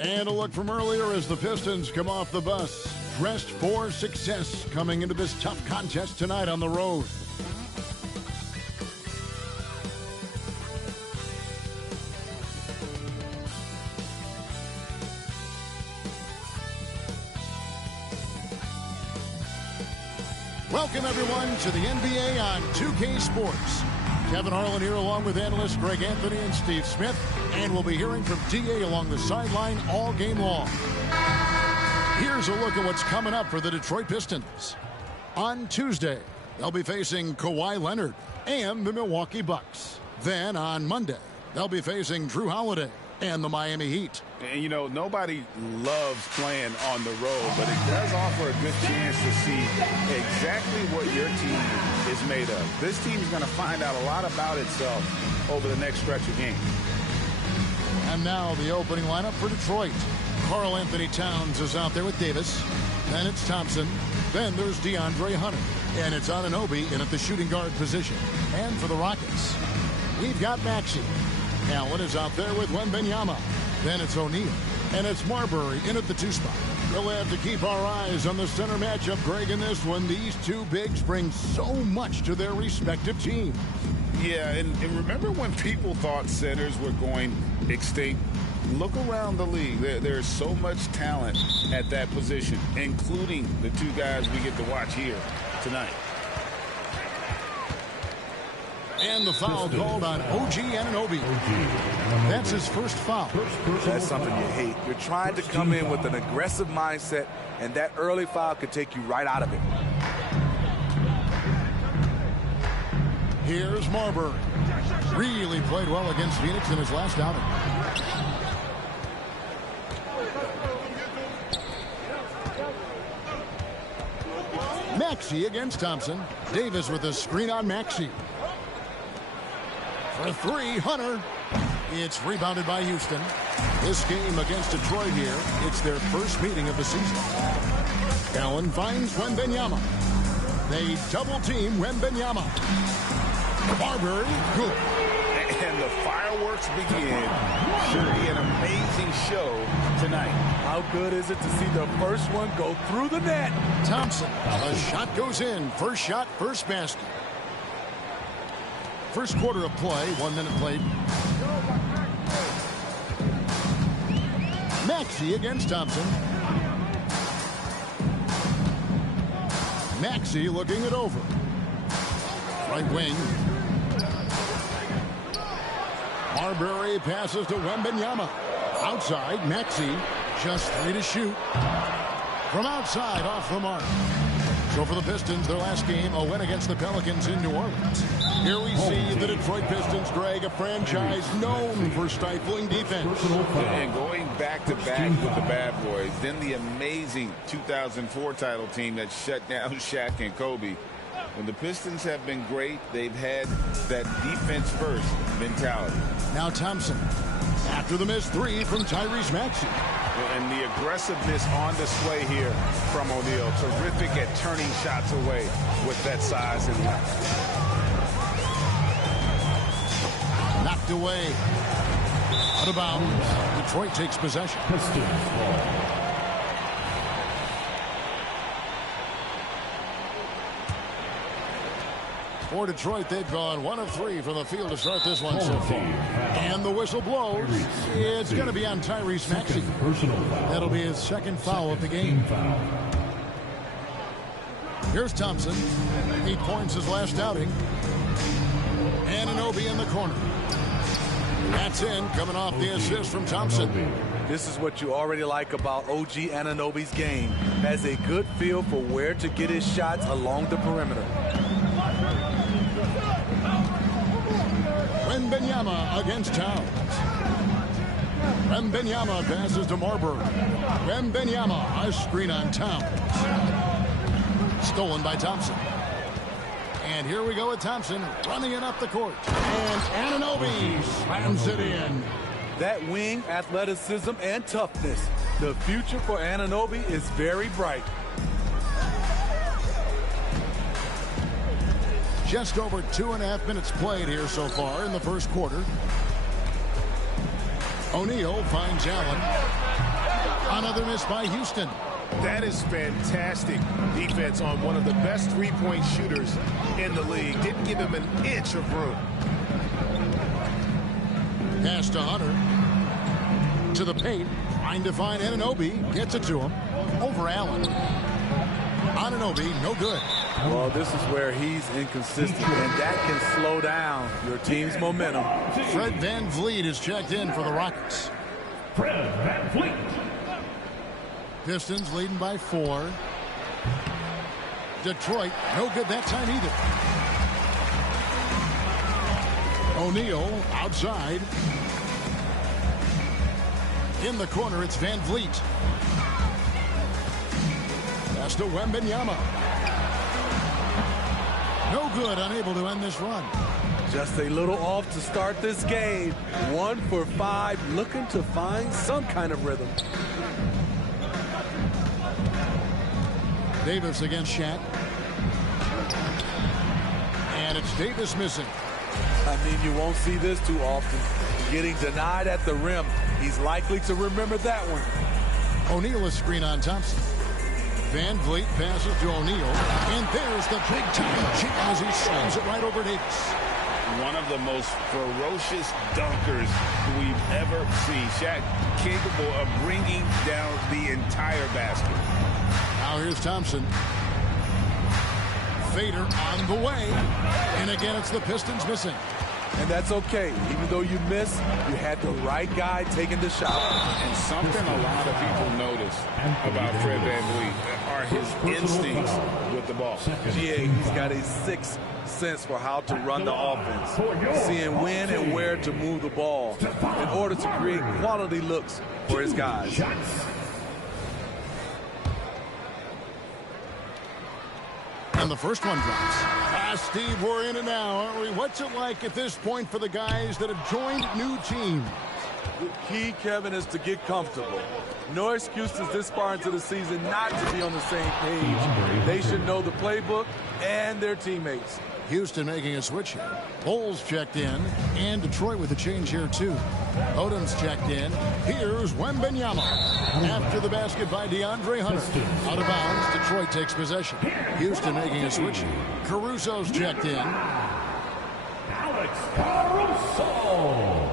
And a look from earlier as the Pistons come off the bus, dressed for success coming into this tough contest tonight on the road. Welcome, everyone, to the NBA on 2K Sports. Kevin Harlan here along with analysts Greg Anthony and Steve Smith. And we'll be hearing from D.A. along the sideline all game long. Here's a look at what's coming up for the Detroit Pistons. On Tuesday, they'll be facing Kawhi Leonard and the Milwaukee Bucks. Then on Monday, they'll be facing Drew Holiday and the Miami Heat. And, you know, nobody loves playing on the road, but it does offer a good chance to see exactly what your team is made of. This team is going to find out a lot about itself over the next stretch of games. And now the opening lineup for Detroit. Karl Anthony Towns is out there with Davis. Then it's Thompson. Then there's DeAndre Hunter. And it's Anunoby in at the shooting guard position. And for the Rockets, we've got Maxey. Allen is out there with Wembanyama. Then it's O'Neal. And it's Marbury in at the 2 spot. We'll have to keep our eyes on the center matchup, Greg, in this one. These two bigs bring so much to their respective teams. Yeah, and remember when people thought centers were going extinct? Look around the league. There's so much talent at that position, including the two guys we get to watch here tonight. And the foul called on OG Anunoby. That's his first foul. That's something you hate. You're trying to come in with an aggressive mindset, and that early foul could take you right out of it. Here's Marbury. Really played well against Phoenix in his last outing. Maxey against Thompson. Davis with a screen on Maxey. For 3, Hunter. It's rebounded by Houston. This game against Detroit here, it's their first meeting of the season. Allen finds Wembanyama. They double-team Wembanyama. Marbury, good. And the fireworks begin. Should be an amazing show tonight. How good is it to see the first one go through the net? Thompson, a shot goes in. First shot, first basket. First quarter of play, 1 minute played. Maxey against Thompson. Maxey looking it over. Right wing. Marbury passes to Wembanyama. Outside, Maxey, just 3 to shoot. From outside, off the mark. So for the Pistons, their last game, a win against the Pelicans in New Orleans. Here we see the Detroit Pistons, Greg, a franchise known for stifling defense. And going back-to-back with the bad boys. Then the amazing 2004 title team that shut down Shaq and Kobe. When the Pistons have been great, they've had that defense-first mentality. Now Thompson, after the missed 3 from Tyrese Maxey. And the aggressiveness on display here from O'Neal. Terrific at turning shots away with that size and length. Knocked away. Out of bounds. Detroit takes possession. For Detroit, they've gone 1 of 3 from the field to start this one so far. And the whistle blows. It's going to be on Tyrese Maxey. That'll be his second foul of the game. Here's Thompson. 8 points his last outing. Anunoby in the corner. That's in, coming off the assist from Thompson. This is what you already like about OG Anunoby's game. Has a good feel for where to get his shots along the perimeter. Wembanyama against Towns. Wembanyama passes to Marbury. Wembanyama, a screen on Towns. Stolen by Thompson. And here we go with Thompson running it up the court. And Anunoby slams it in. That wing athleticism and toughness. The future for Anunoby is very bright. Just over 2.5 minutes played here so far in the first quarter. O'Neal finds Allen. Another miss by Houston. That is fantastic defense on one of the best three-point shooters in the league. Didn't give him an inch of room. Pass to Hunter. To the paint. Trying to find Anunoby. Gets it to him. Over Allen. Anunoby, no good. Well, this is where he's inconsistent, and that can slow down your team's momentum. Fred VanVleet is checked in for the Rockets. Fred VanVleet. Pistons leading by 4. Detroit, no good that time either. O'Neal outside. In the corner, it's VanVleet. Pass to Wembanyama. No good, unable to end this run. Just a little off to start this game. 1 for 5, looking to find some kind of rhythm. Davis against Shaq. And it's Davis missing. I mean, you won't see this too often. Getting denied at the rim. He's likely to remember that one. O'Neal is screen on Thompson. VanVleet passes to O'Neal. And there's the big-time cheat as he slams it right over Davis. One of the most ferocious dunkers we've ever seen. Shaq capable of bringing down the entire basket. Now here's Thompson. Fader on the way. And again, it's the Pistons missing. And that's okay. Even though you miss, you had the right guy taking the shot. And something a lot of people notice about Fred VanVleet are his instincts with the ball. GA, he's got a sixth sense for how to run the offense, seeing when and where to move the ball in order to create quality looks for his guys. And the first one drops. Steve, we're in it now, aren't we? What's it like at this point for the guys that have joined new teams? The key, Kevin, is to get comfortable. No excuses this far into the season not to be on the same page. They should know the playbook and their teammates. Houston making a switch here. Bulls checked in, and Detroit with a change here, too. Odom's checked in. Here's Wembanyama. After the basket by DeAndre Hunter. Out of bounds, Detroit takes possession. Houston making a switch. Caruso's checked in. Alex Caruso.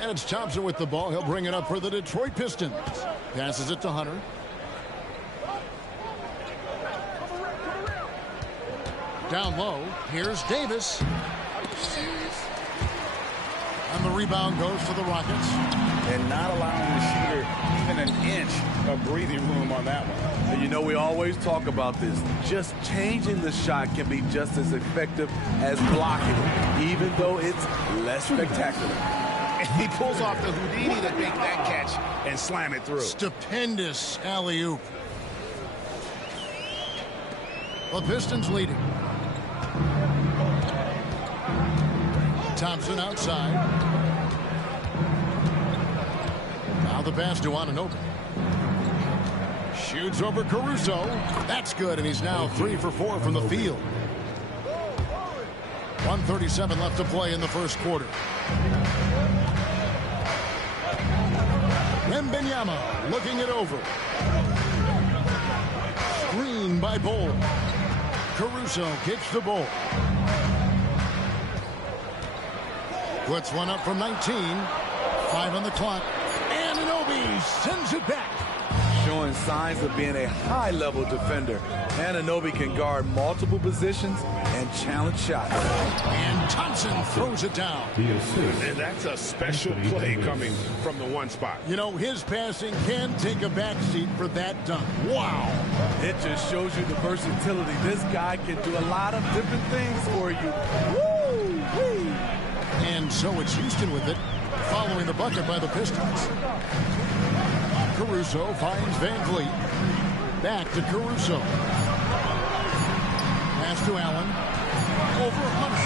And it's Thompson with the ball. He'll bring it up for the Detroit Pistons. Passes it to Hunter. Down low. Here's Davis. And the rebound goes to the Rockets. And not allowing the shooter even an inch of breathing room on that one. And you know, we always talk about this. Just changing the shot can be just as effective as blocking it, even though it's less spectacular. And he pulls off the Houdini to make that catch and slam it through. Stupendous alley-oop. The Pistons leading. Thompson outside. Now the pass to Anunoby. Shoots over Caruso. That's good, and he's now 3 for 4 from the field. 1:37 left to play in the first quarter. Wembanyama looking it over. Screen by Bull. Caruso kicks the ball. Puts one up from 19. 5 on the clock. Anunoby sends it back. Showing signs of being a high-level defender. Anunoby can guard multiple positions and challenge shots. And Thompson throws it down. And that's a special play coming from the one spot. You know, his passing can take a backseat for that dunk. Wow. It just shows you the versatility. This guy can do a lot of different things for you. Woo-wee. And so it's Houston with it, following the bucket by the Pistons. Caruso finds VanVleet. Back to Caruso. Pass to Allen. Over Hunter.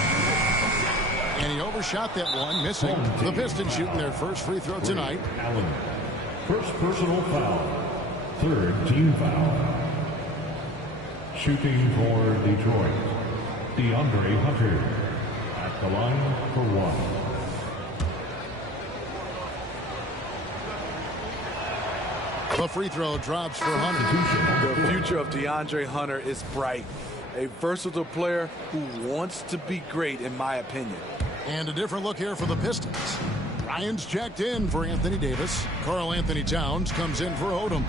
And he overshot that one, missing. The Pistons shooting their first free throw tonight. Allen. First personal foul. Third team foul. Shooting for Detroit, DeAndre Hunter. At the line for one. The free throw drops for Hunter. The future of DeAndre Hunter is bright. A versatile player who wants to be great, in my opinion. And a different look here for the Pistons. Ryan's checked in for Anthony Davis. Karl Anthony Towns comes in for Odom.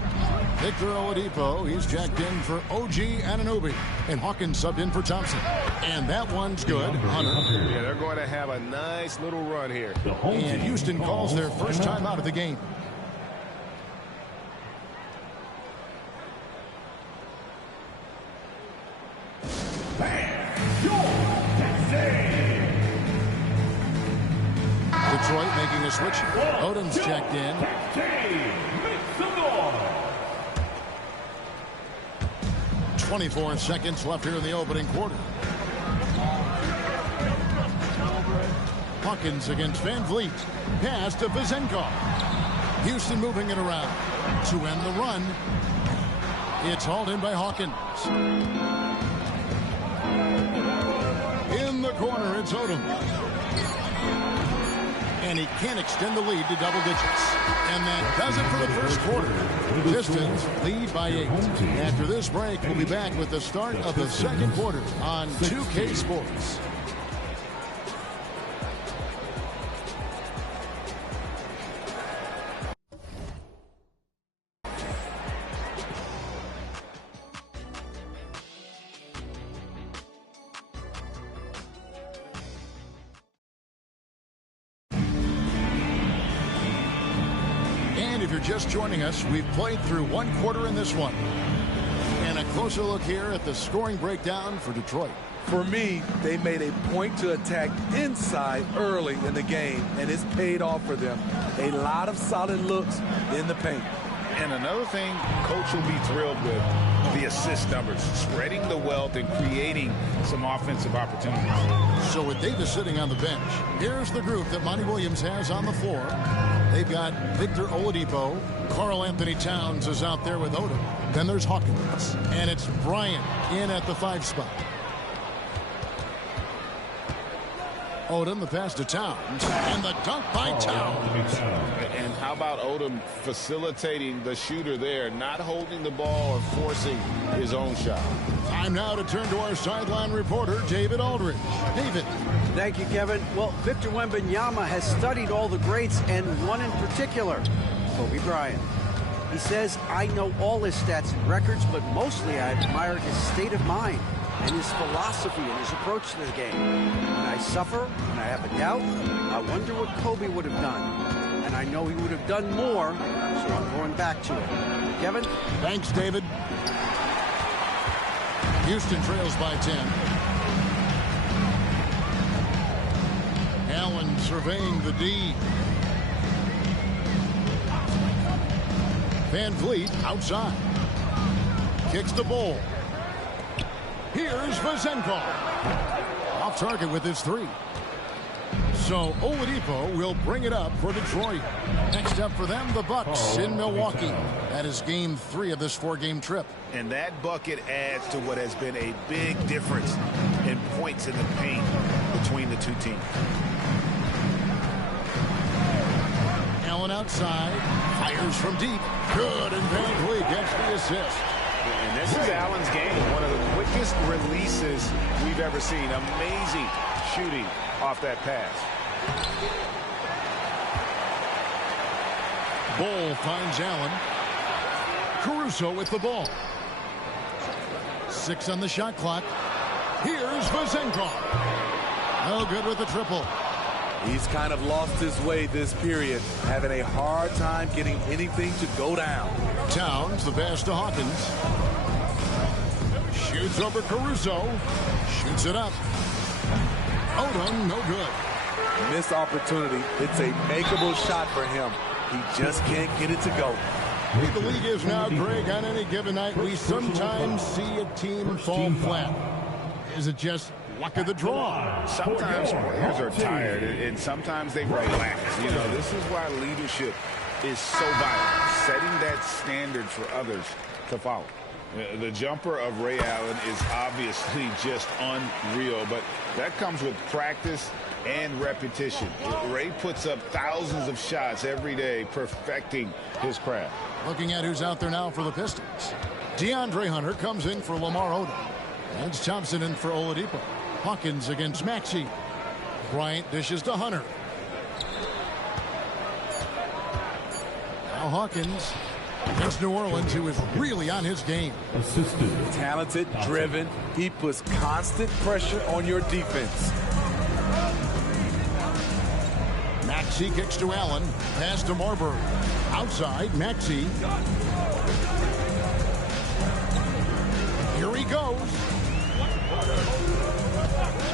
Victor Oladipo, he's checked in for OG Anunoby. And Hawkins subbed in for Thompson. And that one's good. Hunter. Yeah, they're going to have a nice little run here. And Houston calls their first time out of the game. Detroit making a switch. Odom's checked in. 24 seconds left here in the opening quarter. Hawkins against Van Vliet. Pass to Vizenkov. Houston moving it around. To end the run, it's hauled in by Hawkins. In the corner, it's Odom. And he can't extend the lead to double digits. And that does it for the first quarter. Pistons lead by 8. After this break, we'll be back with the start of the second quarter on 2K Sports. If you're just joining us, we've played through one quarter in this one. And a closer look here at the scoring breakdown for Detroit. For me, they made a point to attack inside early in the game, and it's paid off for them. A lot of solid looks in the paint. And another thing Coach will be thrilled with, the assist numbers, spreading the wealth and creating some offensive opportunities. So with Davis sitting on the bench, here's the group that Monty Williams has on the floor. They've got Victor Oladipo. Karl Anthony Towns is out there with Odom. Then there's Hawkins. And it's Bryant in at the 5 spot. Odom, the pass to Towns. And the dunk by Towns. And how about Odom facilitating the shooter there, not holding the ball or forcing his own shot. Time now to turn to our sideline reporter, David Aldridge. David. Thank you, Kevin. Well, Victor Wembanyama has studied all the greats, and one in particular, Kobe Bryant. He says, I know all his stats and records, but mostly I admire his state of mind and his philosophy and his approach to the game. When I suffer, when I have a doubt, I wonder what Kobe would have done. And I know he would have done more, so I'm going back to it. Kevin? Thanks, David. Houston trails by 10. Allen surveying the D. Van Vliet outside. Kicks the ball. Here's Vizenkov. Off target with his 3. So Oladipo will bring it up for Detroit. Next up for them, the Bucks in Milwaukee. That is game 3 of this 4-game trip. And that bucket adds to what has been a big difference in points in the paint between the two teams. Allen outside, fires from deep. Good, and Van Vliet gets the assist. And this is Allen's game. One of the quickest releases we've ever seen. Amazing shooting off that pass. Ball finds Allen. Caruso with the ball. 6 on the shot clock. Here's Vizenkov. No good with the triple. He's kind of lost his way this period, having a hard time getting anything to go down. Towns, the pass to Hawkins. Shoots over Caruso. Shoots it up. Odom, no good. Missed opportunity. It's a makeable shot for him. He just can't get it to go. The league is now, Greg, on any given night, we sometimes see a team fall flat. Is it just luck of the draw? Sometimes players are tired, and sometimes they relax. You know, this is why leadership is so vital, setting that standard for others to follow. The jumper of Ray Allen is obviously just unreal, but that comes with practice and repetition. Ray puts up thousands of shots every day, perfecting his craft. Looking at who's out there now for the Pistons. DeAndre Hunter comes in for Lamar Odom. That's Thompson in for Oladipo. Hawkins against Maxey. Bryant dishes to Hunter. Now Hawkins against New Orleans, who is really on his game. Talented, driven. He puts constant pressure on your defense. Maxey kicks to Allen. Pass to Marbury. Outside, Maxey. Here he goes.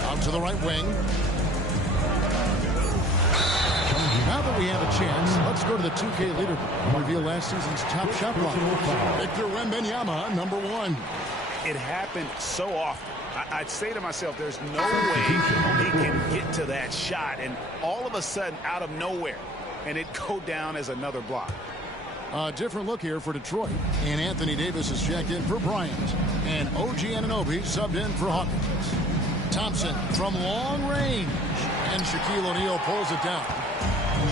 Out to the right wing. Now that we have a chance, let's go to the 2K leaderboard and reveal last season's top shot blocker. Victor Wembanyama, number 1. It happened so often. I'd say to myself, there's no way he can get to that shot, and all of a sudden, out of nowhere, and it go down as another block. A different look here for Detroit. And Anthony Davis is checked in for Bryant. And OG Anunoby subbed in for Hawkins. Thompson from long range. And Shaquille O'Neal pulls it down.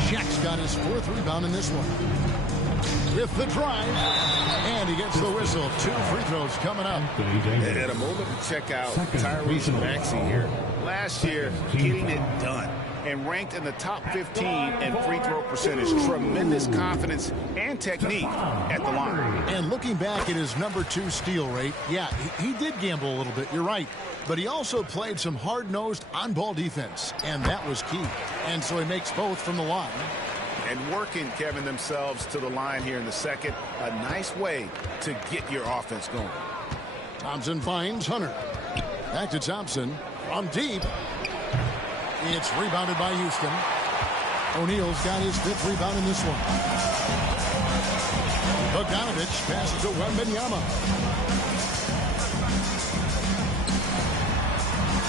Shaq's got his 4th rebound in this one. With the drive. And he gets the whistle. 2 free throws coming up. At a moment to check out Tyrese Maxey here. Last year, getting it done. And ranked in the top 15 in free throw percentage. Tremendous confidence and technique at the line. And looking back at his number 2 steal rate, yeah, he did gamble a little bit, you're right. But he also played some hard-nosed on-ball defense, and that was key. And so he makes both from the line. And working, Kevin, themselves to the line here in the second. A nice way to get your offense going. Thompson finds Hunter. Back to Thompson from deep. It's rebounded by Houston. O'Neal's got his 5th rebound in this one. Bogdanovich passes to Wembanyama.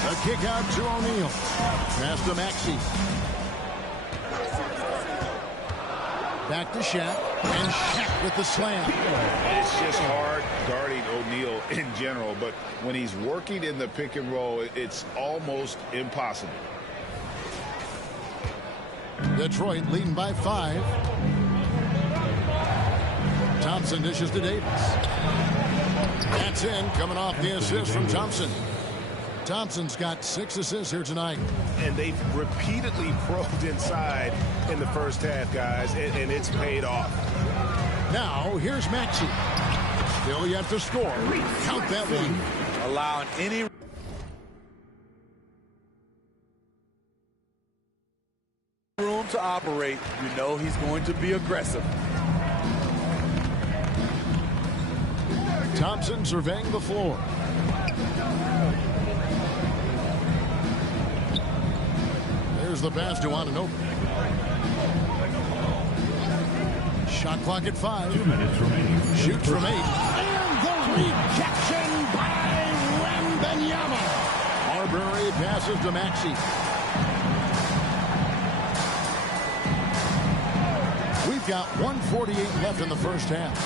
The kick out to O'Neal. Pass to Maxey. Back to Shaq. And Shaq with the slam. It's just hard guarding O'Neal in general, but when he's working in the pick and roll, it's almost impossible. Detroit leading by 5. Thompson dishes to Davis. That's in, coming off the assist from Thompson. Thompson's got 6 assists here tonight. And they've repeatedly probed inside in the first half, guys, and it's paid off. Now, here's Maxey. Still yet to score. Count that lead. Allowing any room to operate, you know he's going to be aggressive. Thompson surveying the floor. There's the pass to Anunoby. Shot clock at 5. 2 minutes remaining. Shoots from 8. And the rejection by Wembanyama. Marbury passes to Maxey. We've got 1:48 left in the first half.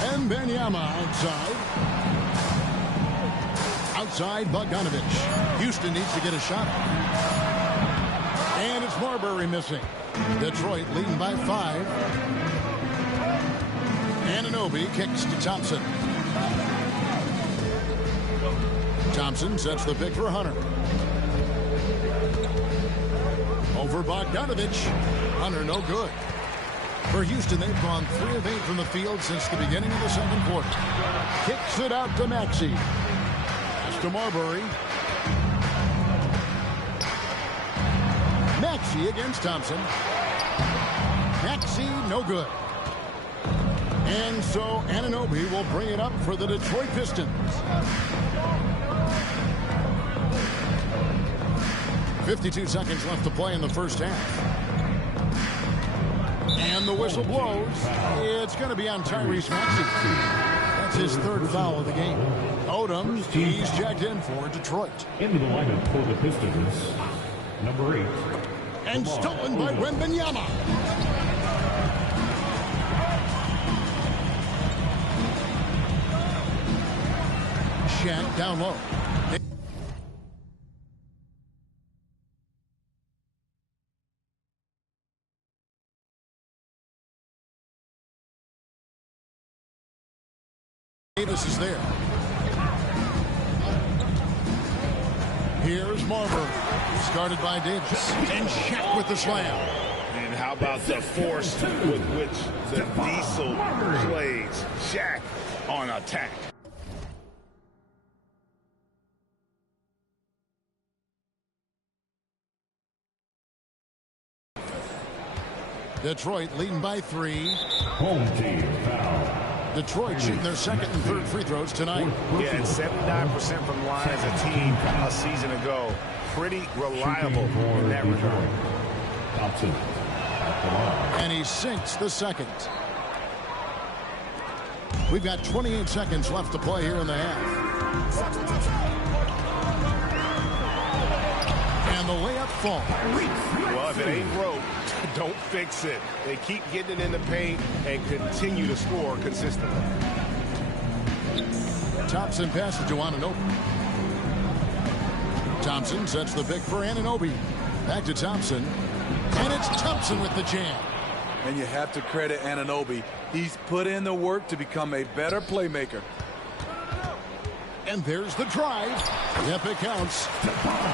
Wembanyama outside. Outside Bogdanovich. Houston needs to get a shot. And it's Marbury missing. Detroit leading by 5. Anunoby kicks to Thompson. Thompson sets the pick for Hunter. Over Bogdanovich. Hunter no good. For Houston, they've gone 3 of 8 from the field since the beginning of the second quarter. Kicks it out to Maxey. Pass to Marbury. Maxey against Thompson. Maxey, no good. And so Anunoby will bring it up for the Detroit Pistons. 52 seconds left to play in the first half. And the whistle blows. It's going to be on Tyrese Maxey. That's his 3rd foul of the game. Odom, he's checked in for Detroit. Into the lineup for the Pistons, number 8. And stolen by Wembanyama. Shaq down low. Davis is there. Here's Marbury. Started by Davis. And Shaq with the slam. And how about the force with which the Diesel plays? Shaq on attack. Detroit leading by 3. Home team foul. Detroit shooting their second and third free throws tonight. Yeah, and 79% from the line as a team a season ago. Pretty reliable in that regard. Thompson at the line. And he sinks the second. We've got 28 seconds left to play here in the half. And the layup falls. Well, if it ain't broke, don't fix it. They keep getting it in the paint and continue to score consistently. Thompson passes to Anunoby. Thompson sets the pick for Anunoby. Back to Thompson. And it's Thompson with the jam. And you have to credit Anunoby. He's put in the work to become a better playmaker. And there's the drive. Yep, it counts.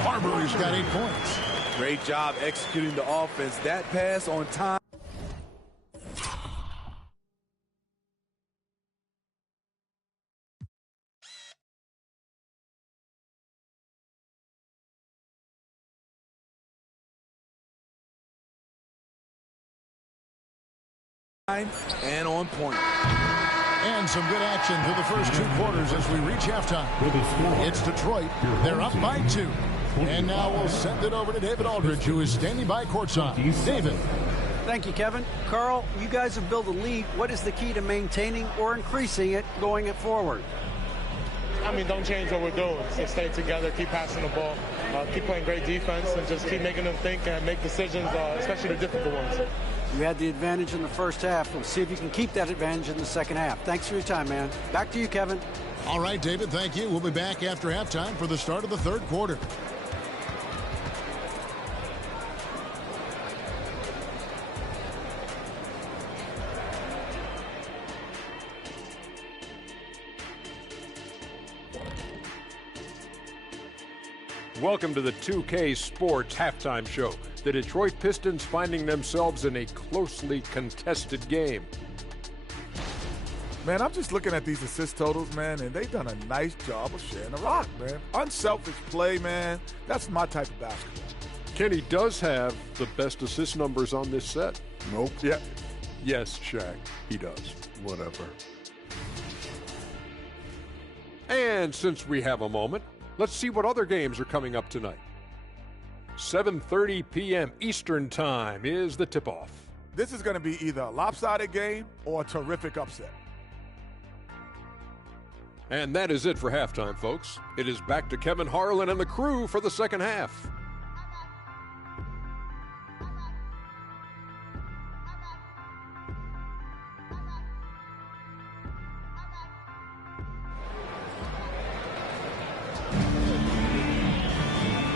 Marbury's got 8 points. Great job executing the offense. That pass on time. And on point. And some good action through the first 2 quarters as we reach halftime. It's Detroit. They're up by 2. And now we'll send it over to David Aldridge, who is standing by courtside. David. Thank you, Kevin. Carl, you guys have built a lead. What is the key to maintaining or increasing it going forward? I mean, don't change what we're doing. So stay together, keep passing the ball, keep playing great defense, and just keep making them think and make decisions, especially the difficult ones. You had the advantage in the first half. We'll see if you can keep that advantage in the second half. Thanks for your time, man. Back to you, Kevin. All right, David, thank you. We'll be back after halftime for the start of the third quarter. Welcome to the 2K Sports Halftime Show. The Detroit Pistons finding themselves in a closely contested game. Man, I'm just looking at these assist totals, man, and they've done a nice job of sharing the rock, man. Unselfish play, man. That's my type of basketball. Kenny does have the best assist numbers on this set. Nope. Yeah. Yes, Shaq, he does. Whatever. And since we have a moment, let's see what other games are coming up tonight. 7:30 p.m. Eastern Time is the tip-off. This is going to be either a lopsided game or a terrific upset. And that is it for halftime, folks. It is back to Kevin Harlan and the crew for the second half.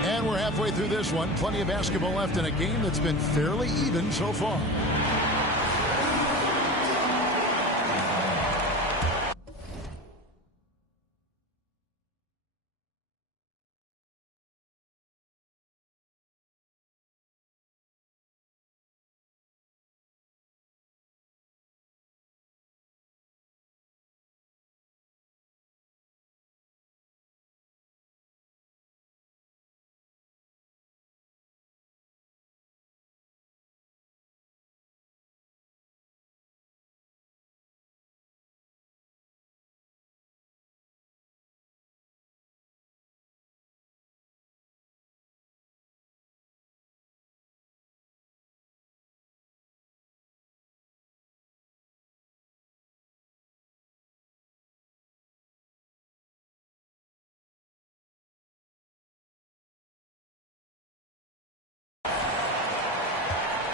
And we're halfway through this one. Plenty of basketball left in a game that's been fairly even so far.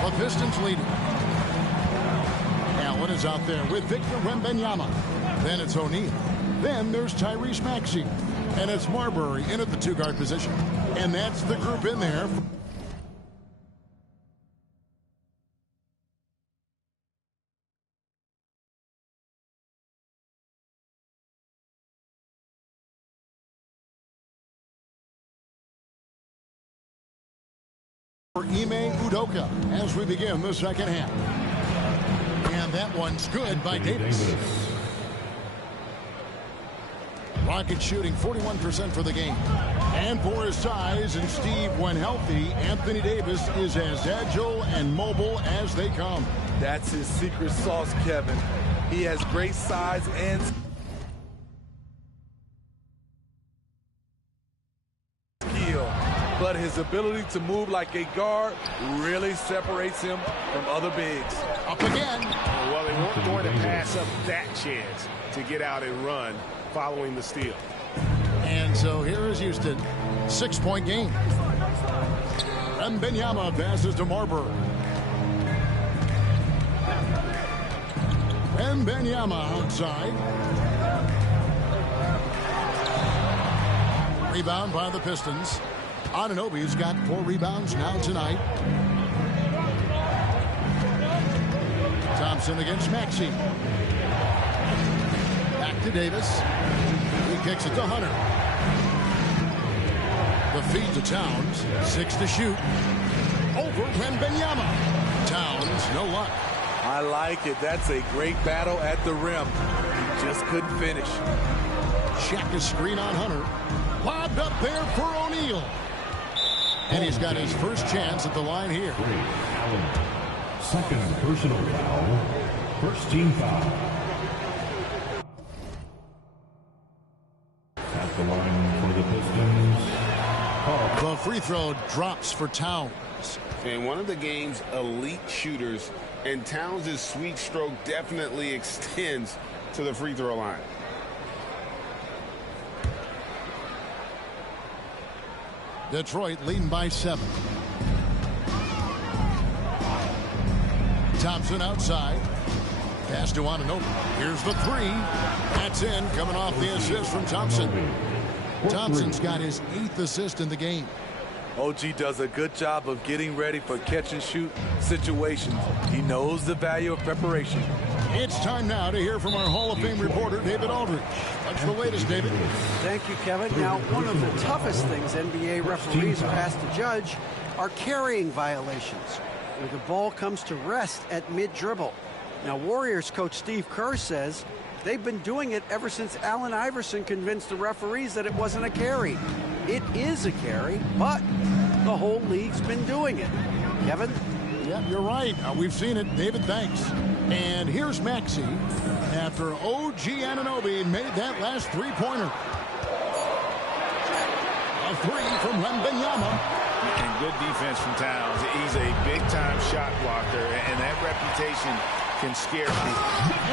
The Pistons leading. Allen is out there with Victor Wembanyama. Then it's O'Neal. Then there's Tyrese Maxey. And it's Marbury in at the 2-guard position. And that's the group in there. For Ime Udoka as we begin the second half. And that one's good by Davis. Rockets shooting 41% for the game. And for his size and Steve, when healthy, Anthony Davis is as agile and mobile as they come. That's his secret sauce, Kevin. He has great size and skill, but his ability to move like a guard really separates him from other bigs. Up again. Well, they weren't going to pass up that chance to get out and run following the steal. And so here is Houston. 6-point game. Wembanyama passes to Marbury. Wembanyama outside. Rebound by the Pistons. Anunoby's got 4 rebounds now tonight. Thompson against Maxey. Back to Davis. He kicks it to Hunter. The feed to Towns. 6 to shoot. Over Wembanyama. Towns, no luck. I like it. That's a great battle at the rim. He just couldn't finish. Shaq a screen on Hunter. Lobbed up there for O'Neal. And he's got his first chance at the line here. Second personal foul. First team foul. At the line for the Pistons. The free throw drops for Towns. And one of the game's elite shooters, and Towns' sweet stroke definitely extends to the free throw line. Detroit leading by 7. Thompson outside. Pass to Anunoby. Here's the 3. That's in, coming off the assist from Thompson. Thompson's got his 8th assist in the game. OG does a good job of getting ready for catch-and-shoot situations. He knows the value of preparation. It's time now to hear from our Hall of Fame reporter, David Aldridge. What's the latest, David? Thank you, Kevin. Now, one of the toughest things NBA referees are asked to judge are carrying violations, where the ball comes to rest at mid-dribble. Now, Warriors coach Steve Kerr says they've been doing it ever since Allen Iverson convinced the referees that it wasn't a carry. It is a carry, but the whole league's been doing it. Kevin? Yeah, you're right. We've seen it. David, thanks. And here's Maxey after OG Anunoby made that last three-pointer. A 3 from Wembanyama. And good defense from Towns. He's a big-time shot blocker, and that reputation can scare people.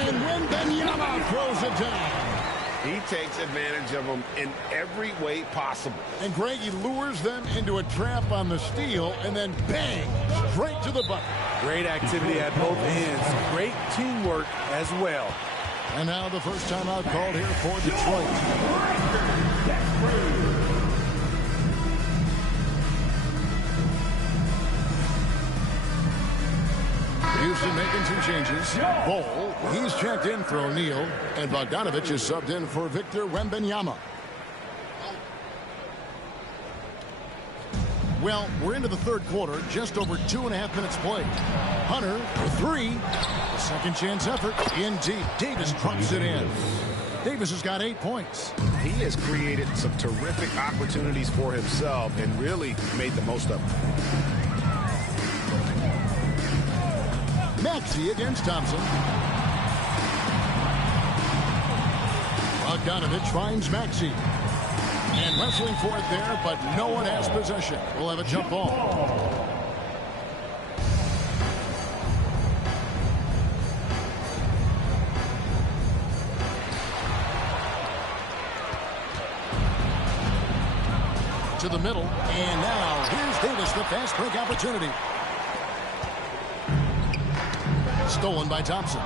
And Wembanyama throws it down. He takes advantage of them in every way possible. And Greg, he lures them into a trap on the steal, and then bang, straight to the bucket. Great activity at both ends. Great teamwork as well. And now the first timeout called here for Detroit. Houston making some changes. Bol, he's checked in for O'Neal, and Bogdanovich is subbed in for Victor Wembanyama. Well, we're into the third quarter, just over 2.5 minutes played. Hunter for 3. A second chance effort. Indeed, Davis drops it in. Davis has got 8 points. He has created some terrific opportunities for himself and really made the most of them. Maxey against Thompson. Bogdanovich finds Maxey. And wrestling for it there, but no one has possession. We'll have a jump ball. To the middle. And now here's Davis, the fast break opportunity. Stolen by Thompson.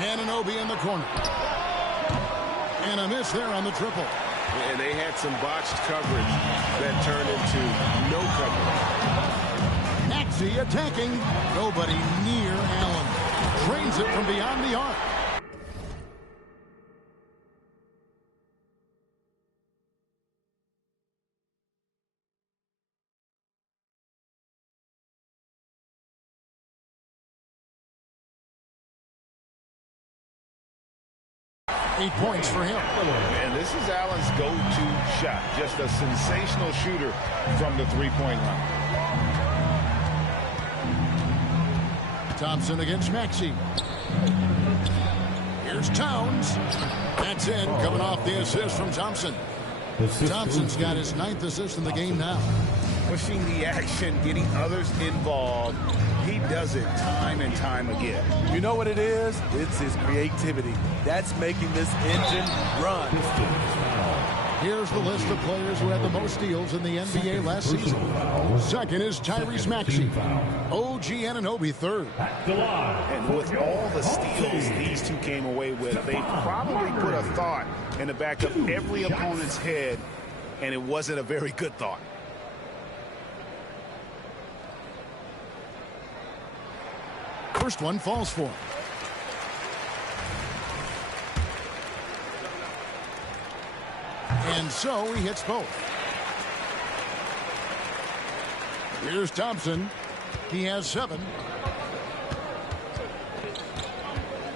Anunoby in the corner. And a miss there on the triple. And they had some botched coverage that turned into no coverage. Maxey attacking. Nobody near Allen. Drains it from beyond the arc. Eight points for him. And this is Allen's go-to shot. Just a sensational shooter from the three-point line. Thompson against Maxey. Here's Towns. That's in, coming off the assist from Thompson. Thompson's got his 9th assist in the game now. Pushing the action, getting others involved. He does it time and time again. You know what it is? It's his creativity. That's making this engine run. Here's the list of players who had the most steals in the NBA last season. Second is Tyrese Maxey. OG Anunoby third. And with all the steals these two came away with, they probably put a thought in the back of every opponent's head, and it wasn't a very good thought. First one falls for him. And so he hits both. Here's Thompson. He has 7.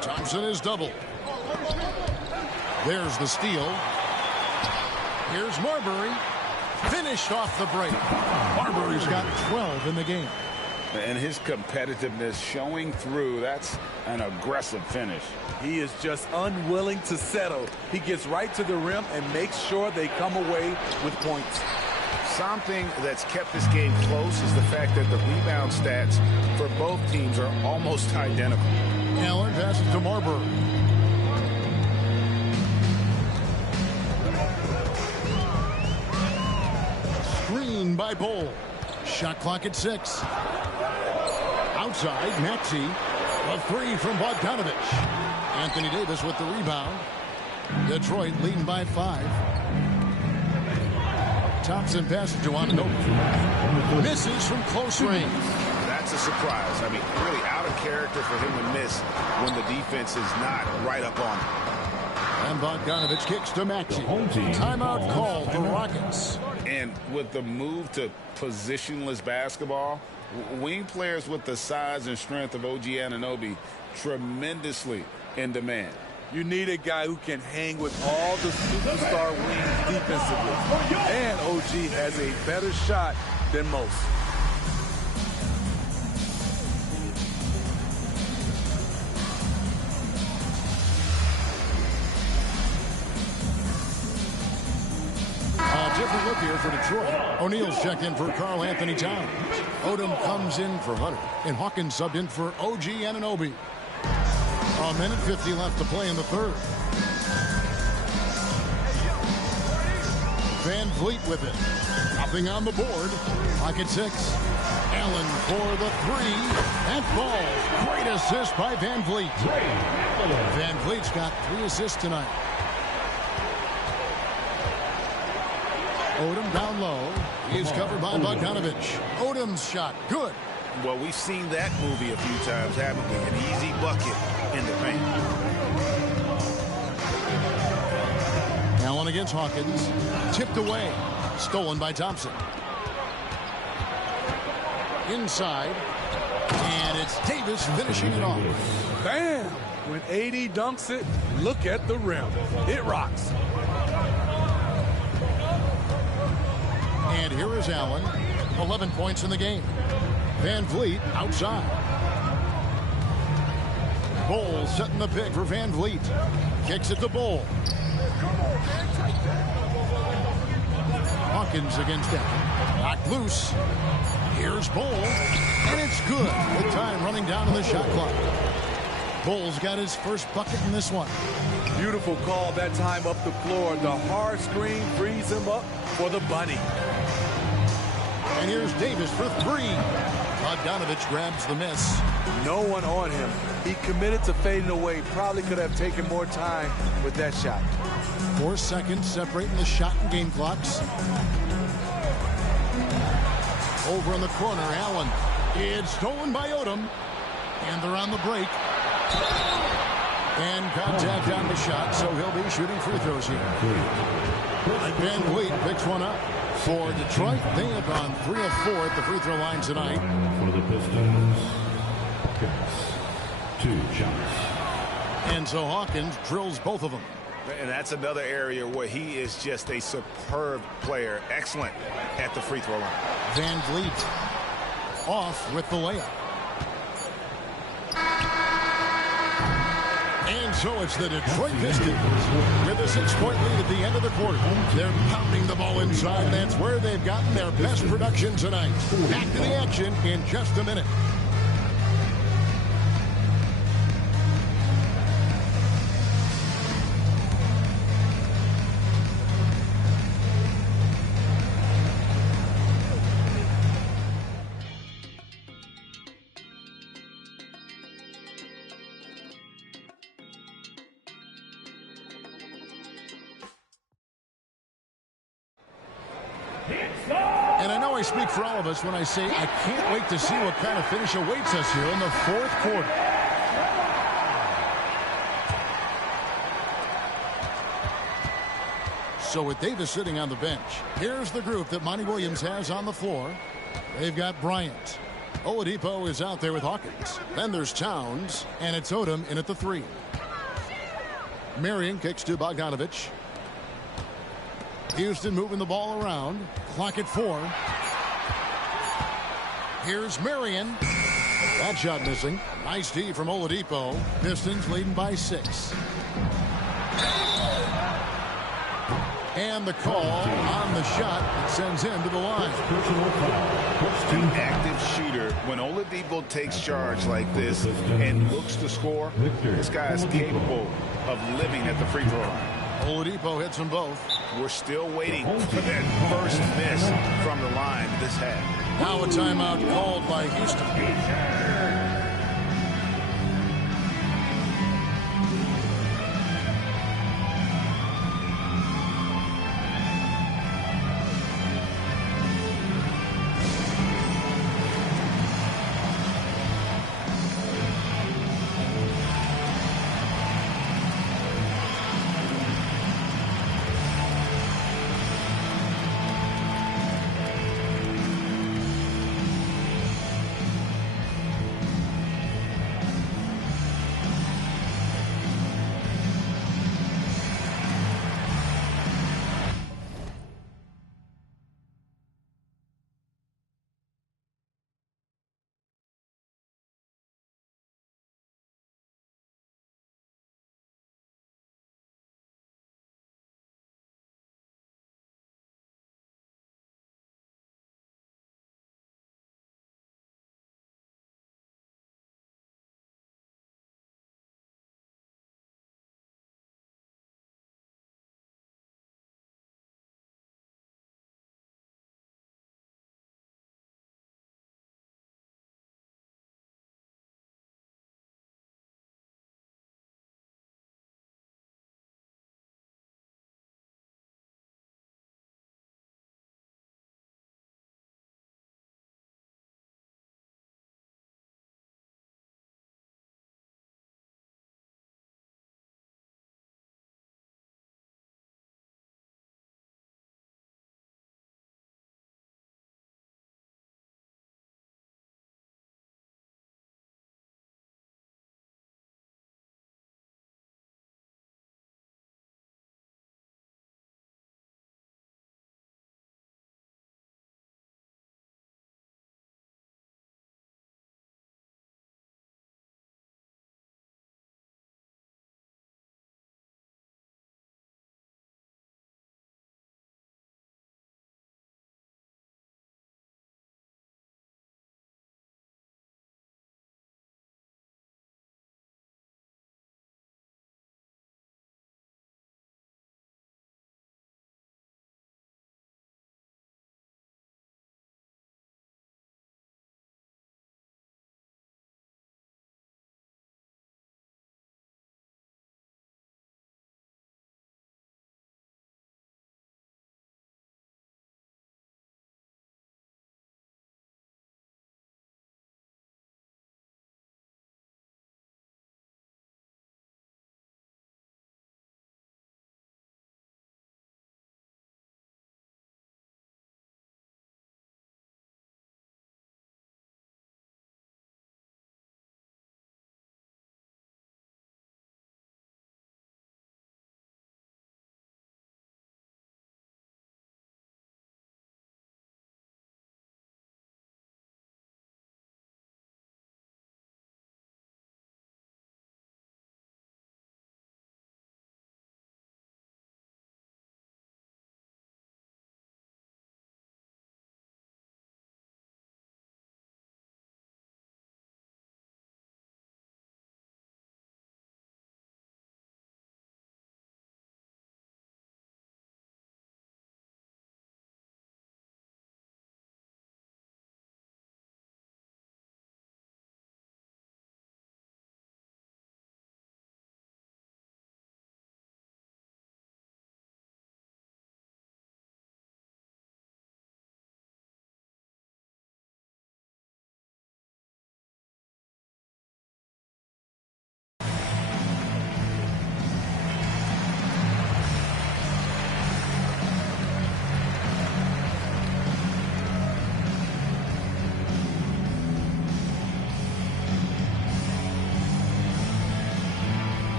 Thompson is double. There's the steal. Here's Marbury. Finished off the break. Marbury's got 12 in the game. And his competitiveness showing through. That's an aggressive finish. He is just unwilling to settle. He gets right to the rim and makes sure they come away with points. Something that's kept this game close is the fact that the rebound stats for both teams are almost identical. Allen passes to Marbury. Screen by Bol. Shot clock at 6. Outside, Maxey. A 3 from Bogdanovich. Anthony Davis with the rebound. Detroit leading by 5. Thompson passes to Anunoby. Misses from close range. That's a surprise. I mean, really out of character for him to miss when the defense is not right up on him. And Bogdanovich kicks to Maxey. Timeout called the Rockets. And with the move to positionless basketball, wing players with the size and strength of OG Anunoby tremendously in demand. You need a guy who can hang with all the superstar wings defensively. And OG has a better shot than most. Different look here for Detroit. O'Neal's checked in for Karl Anthony Towns. Odom comes in for Hunter. And Hawkins subbed in for OG Anunoby. A minute 50 left to play in the third. Van Vliet with it. Nothing on the board. Clock at 6. Allen for the 3. That ball. Great assist by Van Vliet. Van Vliet's got 3 assists tonight. Odom down low. He's covered by Bogdanovich. Odom's shot. Good. Well, we've seen that movie a few times, haven't we? An easy bucket in the paint. Allen against Hawkins. Tipped away. Stolen by Thompson. Inside. And it's Davis finishing it off. Bam! When AD dunks it, look at the rim. It rocks. And here is Allen. 11 points in the game. Van Vliet outside. Bol setting the pick for Van Vliet. Kicks it to Bol. Hawkins against Allen. Knocked loose. Here's Bol. And it's good with time running down in the shot clock. Bol's got his first bucket in this one. Beautiful call that time up the floor. The hard screen frees him up for the bunny. And here's Davis for 3. Bogdanovich grabs the miss. No one on him. He committed to fading away. Probably could have taken more time with that shot. 4 seconds separating the shot and game clocks. Over in the corner, Allen. It's stolen by Odom. And they're on the break. And contact on the shot, so he'll be shooting free throws here. Van Vliet picks one up. For Detroit, they have gone 3 of 4 at the free throw line tonight. For the Pistons, Hawkins, 2 shots. And so Hawkins drills both of them. And that's another area where he is just a superb player. Excellent at the free throw line. Van Vliet off with the layup. And so it's the Detroit Pistons with a 6-point lead at the end of the quarter. They're pounding the ball inside. That's where they've gotten their best production tonight. Back to the action in just a minute. And I know I speak for all of us when I say I can't wait to see what kind of finish awaits us here in the 4th quarter. So with Davis sitting on the bench, here's the group that Monty Williams has on the floor. They've got Bryant. Oladipo is out there with Hawkins. Then there's Towns, and it's Odom in at the 3. Marion kicks to Bogdanovich. Houston moving the ball around. Clock at 4. Here's Marion. That shot missing. Nice D from Oladipo. Pistons leading by 6. And the call on the shot that sends him to the line. An active shooter. When Oladipo takes charge like this and looks to score, this guy is capable of living at the free throw line. Oladipo hits them both. We're still waiting for that first miss from the line this half. Now a timeout called by Houston.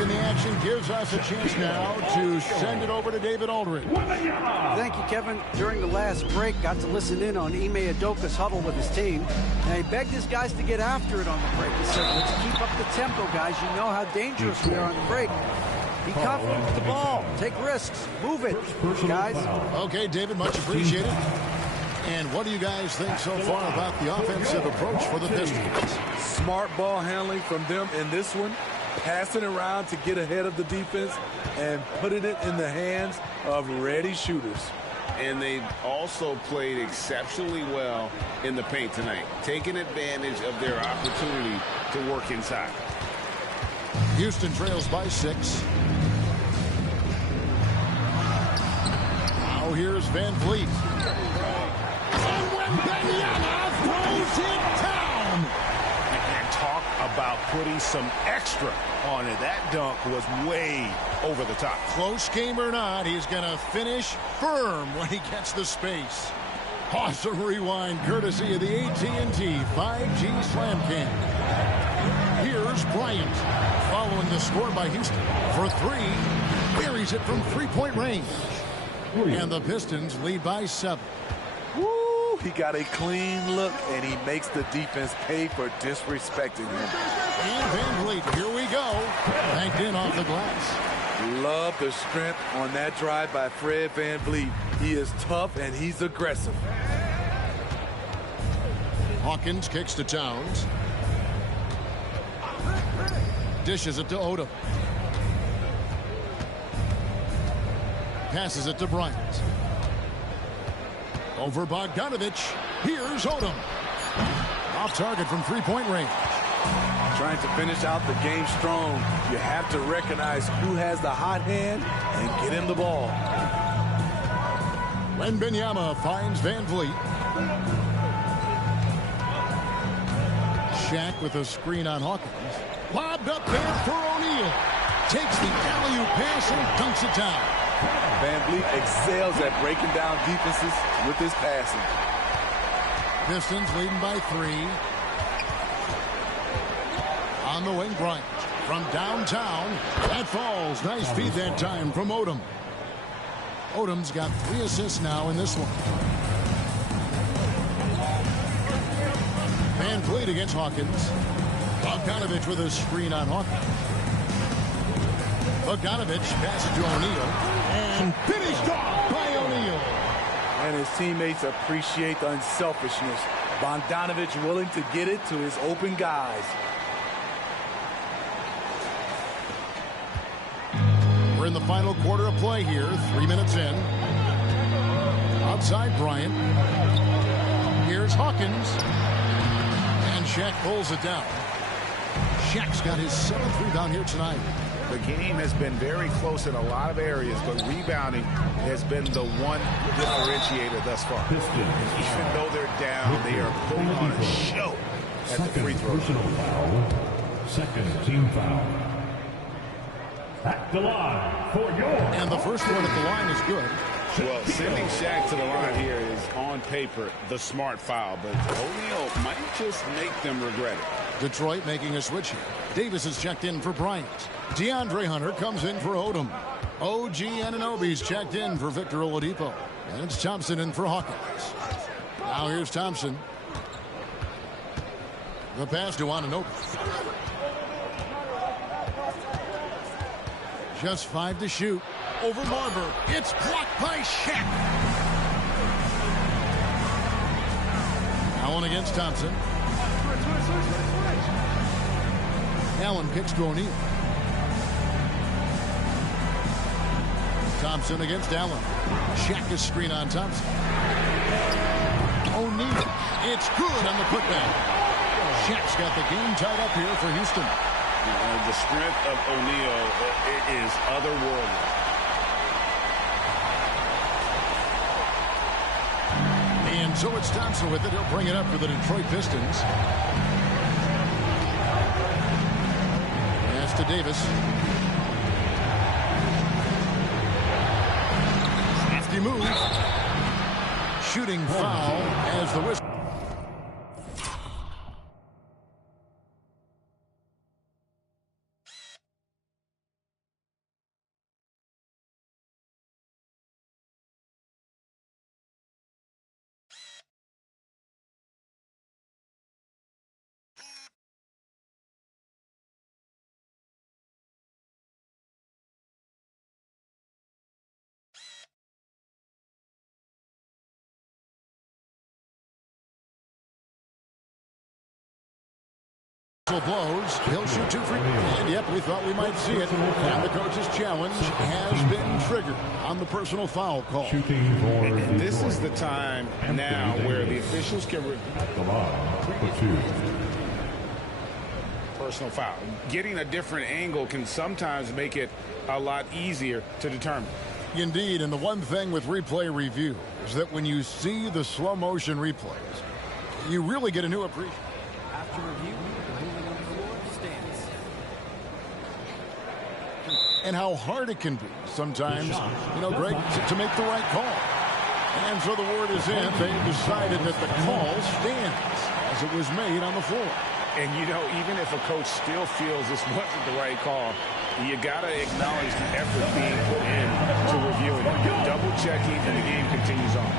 in the action gives us a chance now to send it over to David Aldridge. Thank you, Kevin. During the last break, got to listen in on Ime Udoka's huddle with his team. And he begged his guys to get after it on the break. He said, let's keep up the tempo, guys. You know how dangerous we are on the break. Be confident with the ball. Take risks. Move it, guys. Okay, David, much appreciated. And what do you guys think so far about the offensive approach for the Pistons? Smart ball handling from them in this one. Passing around to get ahead of the defense and putting it in the hands of ready shooters. And they've also played exceptionally well in the paint tonight, taking advantage of their opportunity to work inside. Houston trails by 6. Now here's Van Vliet. And when Wembanyama throws it down. And talk about putting some extra on it. That dunk was way over the top. Close game or not, he's going to finish firm when he gets the space. Awesome rewind courtesy of the AT&T 5G Slam Cam. Here's Bryant following the score by Houston for 3. Buries it from three-point range. And the Pistons lead by 7. Woo, he got a clean look, and he makes the defense pay for disrespecting him. And Van Vliet, here we go. Banked in off the glass. Love the strength on that drive by Fred Van Vliet. He is tough, and he's aggressive. Hawkins kicks to Towns. Dishes it to Odom. Passes it to Bryant. Over Bogdanovich. Here's Odom. Off target from three-point range. Trying to finish out the game strong. You have to recognize who has the hot hand and get him the ball. Wembanyama finds Van Vliet. Shaq with a screen on Hawkins. Lobbed up there for O'Neal. Takes the alley-oop pass and dunks it down. Van Vliet excels at breaking down defenses with his passing. Pistons leading by 3. On the wing, Bryant from downtown. That falls. Nice feed that time from Odom. Odom's got 3 assists now in this one. Van Vliet against Hawkins. Bogdanovich with a screen on Hawkins. Bogdanovich passes to O'Neal. And finished off by O'Neal. And his teammates appreciate the unselfishness. Bogdanovich willing to get it to his open guys. We're in the final quarter of play here. 3 minutes in. Outside Bryant. Here's Hawkins. And Shaq pulls it down. Shaq's got his 7th rebound here tonight. The game has been very close in a lot of areas, but rebounding has been the one differentiator thus far. Even though they're down, they are putting on a show at the free throw. Second team foul. At the line for your. And the first one at the line is good. Well, sending Shaq to the line here is on paper the smart foul, but O'Neal might just make them regret it. Detroit making a switch here. Davis is checked in for Bryant. DeAndre Hunter comes in for Odom. OG Anunoby's checked in for Victor Oladipo. And it's Thompson in for Hawkins. Now here's Thompson. The pass to Anunoby. Just 5 to shoot. Over Marber. It's blocked by Shaq. Allen against Thompson. Allen kicks to O'Neal. Thompson against Allen. Shaq is screen on Thompson. O'Neal. It's good on the putback. Shaq's got the game tied up here for Houston. The strength of O'Neal is otherworldly. And so it's Thompson with it. He'll bring it up for the Detroit Pistons. Pass to Davis. Nifty move. Shooting foul as the whistle. blows. He'll shoot 2 free. And yep, we thought we might see it. And the coach's challenge has been triggered on the personal foul call. And this is the time now where the officials can personal foul. Getting a different angle can sometimes make it a lot easier to determine. Indeed, and the one thing with replay review is that when you see the slow motion replays, you really get a new appreciation. After review, the ruling on the floor stands. And how hard it can be sometimes, Greg, to make the right call. And so the word is in. They've decided that the call stands as it was made on the floor. And, even if a coach still feels this wasn't the right call, you got to acknowledge the effort being put in to reviewing it. You're double checking, and the game continues on.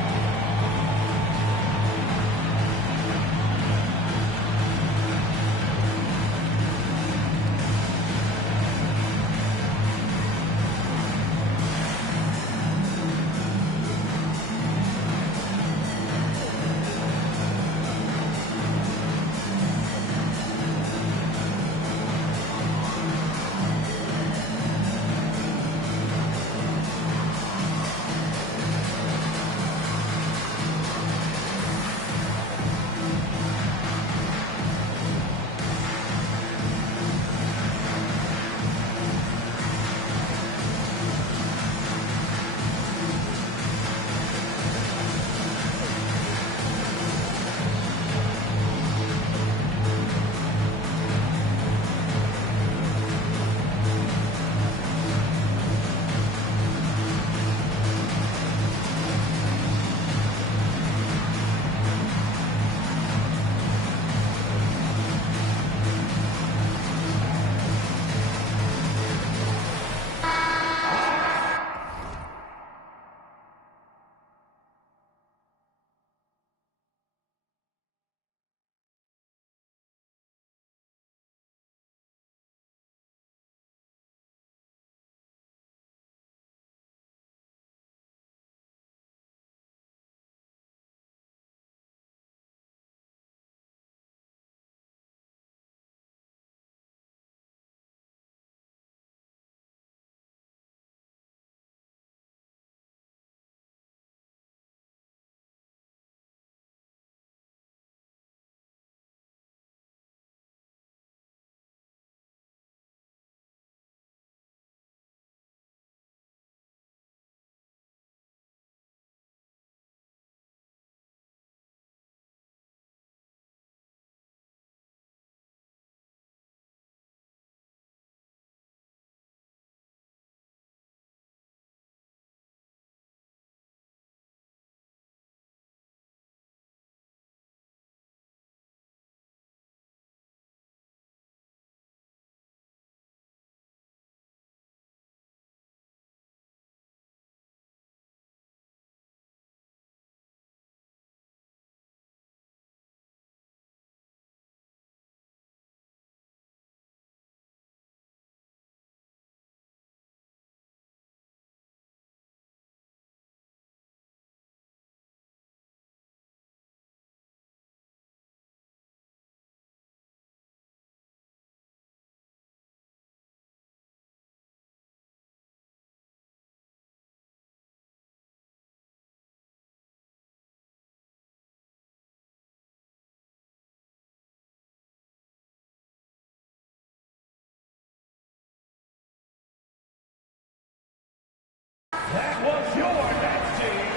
That was your next team.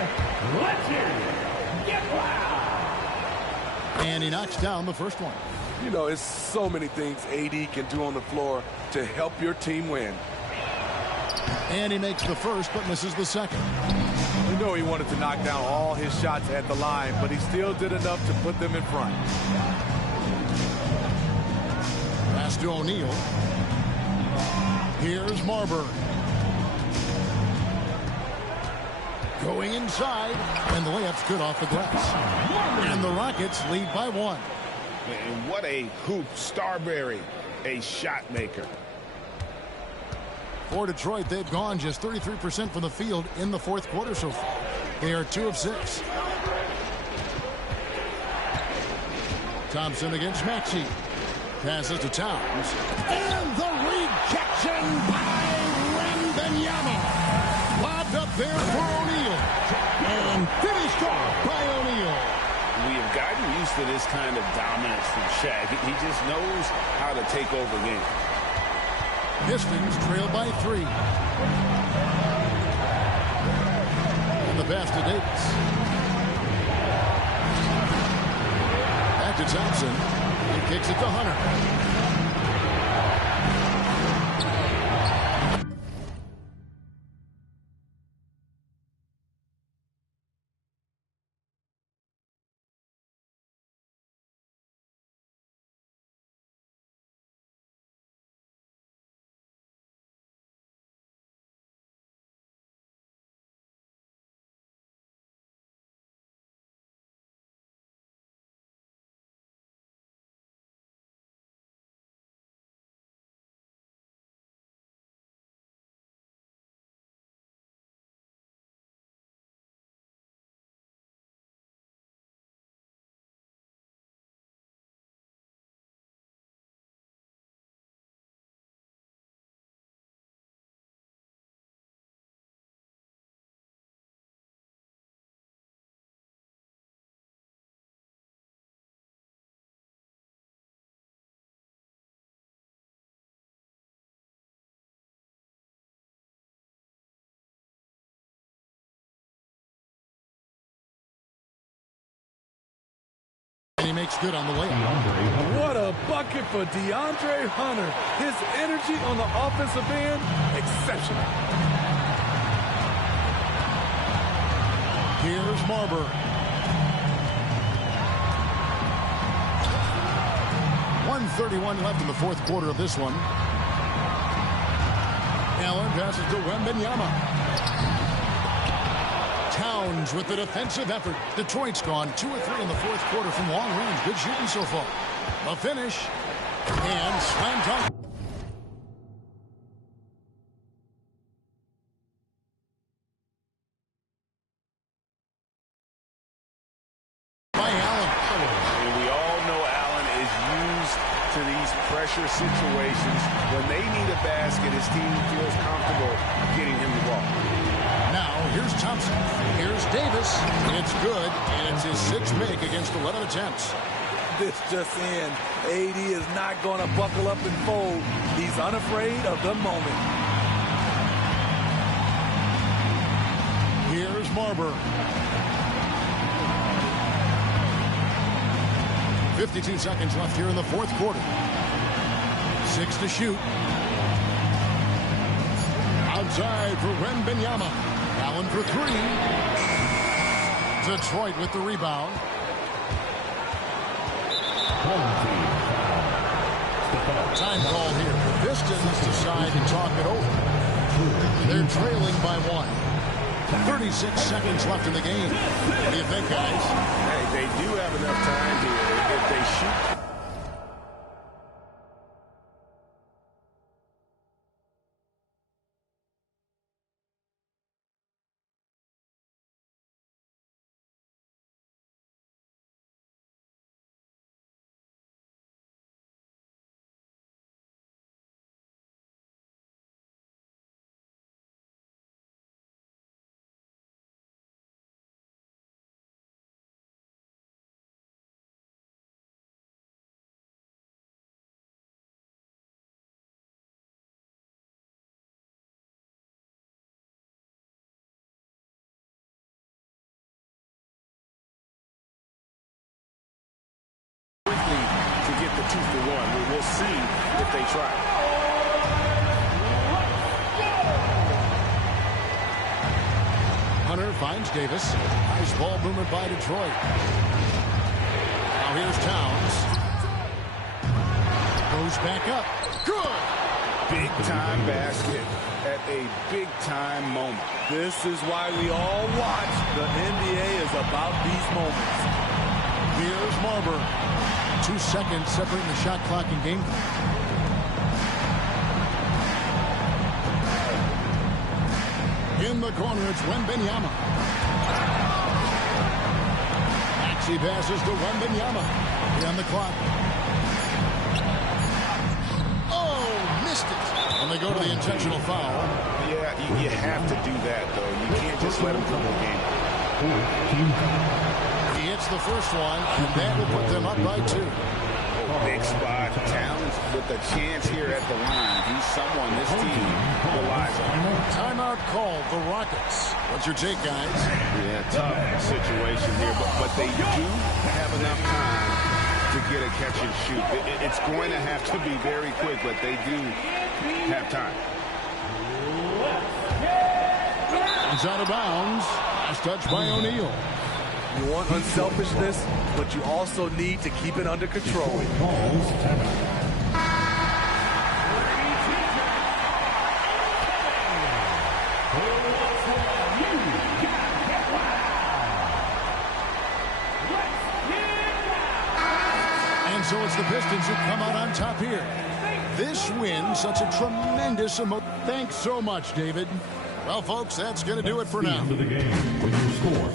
Let's hear you. Get loud. And he knocks down the first one. It's so many things AD can do on the floor to help your team win. And he makes the first, but misses the second. He wanted to knock down all his shots at the line, but he still did enough to put them in front. Pass to O'Neal. Here's Marbury. Going inside, and the layup's good off the glass. And the Rockets lead by 1. And what a hoop. Starbury, a shot maker. For Detroit, they've gone just 33% from the field in the fourth quarter so far. They are 2 of 6. Thompson against Maxey. Passes to Towns. And the rejection by Wembanyama. Lobbed up there for O'Neal. And finished off by O'Neal. We have gotten used to this kind of dominance from Shaq. He just knows how to take over games. Pistons trail by 3. And the pass to Davis. Back to Thompson. He kicks it to Hunter. And he makes good on the layup. What a bucket for DeAndre Hunter. His energy on the offensive end, exceptional. Here's Marber. 1:31 left in the fourth quarter of this one. Allen passes to Wembanyama. Towns with the defensive effort. Detroit's gone 2 of 3 in the fourth quarter from long range. Good shooting so far. A finish. And slam dunk. By Allen. And we all know Allen is used to these pressure situations. When they need a basket, his team feels comfortable getting him the ball. Now, here's Thompson. Here's Davis. It's good, and it's his 6th make against 11 attempts. This just in. AD is not going to buckle up and fold. He's unafraid of the moment. Here's Marber. 52 seconds left here in the fourth quarter. 6 to shoot. Outside for Wembanyama. Allen for 3. Detroit with the rebound. Time call here. The Pistons decide to talk it over. They're trailing by 1. 36 seconds left in the game. What do you think, guys? Hey, they do have enough time here if they shoot. To get the 2-for-1. We'll see if they try. Hunter finds Davis. Nice ball movement by Detroit. Now here's Towns. Goes back up. Good. Big time basket at a big time moment. This is why we all watch. The NBA is about these moments. Here's Marber. 2 seconds separating the shot clock and game clock. In the corner, it's Wembanyama. Maxey passes to Wembanyama. On the clock. they go to the intentional foul. Yeah, you have to do that, though. You can't just let them come the game. He hits the first one, and that will put them up by 2. Big spot. Towns with a chance here at the line. He's someone this team relies on. Timeout called, the Rockets. What's your take, guys? Yeah, tough situation here, but they do have enough time to get a catch and shoot. It's going to have to be very quick, but they do have time. He's out of bounds. Last touch by O'Neal. You want unselfishness, but you also need to keep it under control. And so it's the Pistons who come out on top here. This win, such a tremendous emotion. Thanks so much, David. Well, folks, that's going to do it for now. Of the game with your score,